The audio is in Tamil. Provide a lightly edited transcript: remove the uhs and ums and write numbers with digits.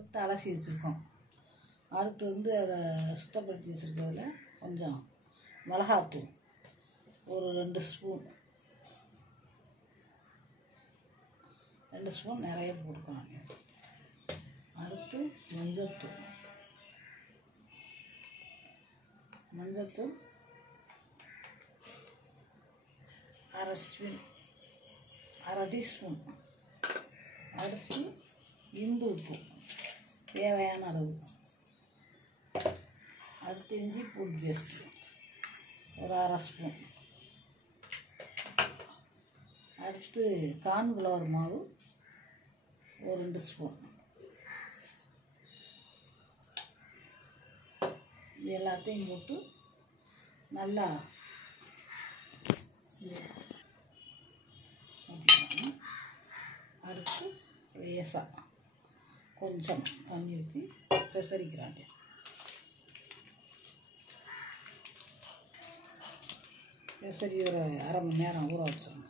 எடுத்து அலசி வச்சுருக்கோம். அடுத்து வந்து அதை சுத்தப்படுத்தி வச்சுருக்கிறதுல கொஞ்சம் மிளகாத்தூள் ஒரு 2 ஸ்பூன் நிறைய போட்டுக்கலாங்க. அடுத்து மஞ்சத்தூள் 1/2 டீஸ்பூன். அடுத்து இந்து உப்பு தேவையான அளவு. அடுத்து இஞ்சி பூண்டு பேஸ்ட்டு ஒரு 1/2 ஸ்பூன். அடுத்து கார்ன்ஃப்ளவர் மாவு ஒரு 2 ஸ்பூன். இது எல்லாத்தையும் போட்டு நல்லா ஊற்றிக்கணும். அடுத்து லேசாக கொஞ்சம் தண்ணி ஊற்றி பெசரிக்கிறாங்க. பெசரி ஒரு 1/2 மணி நேரம் ஊற வச்சுருங்க.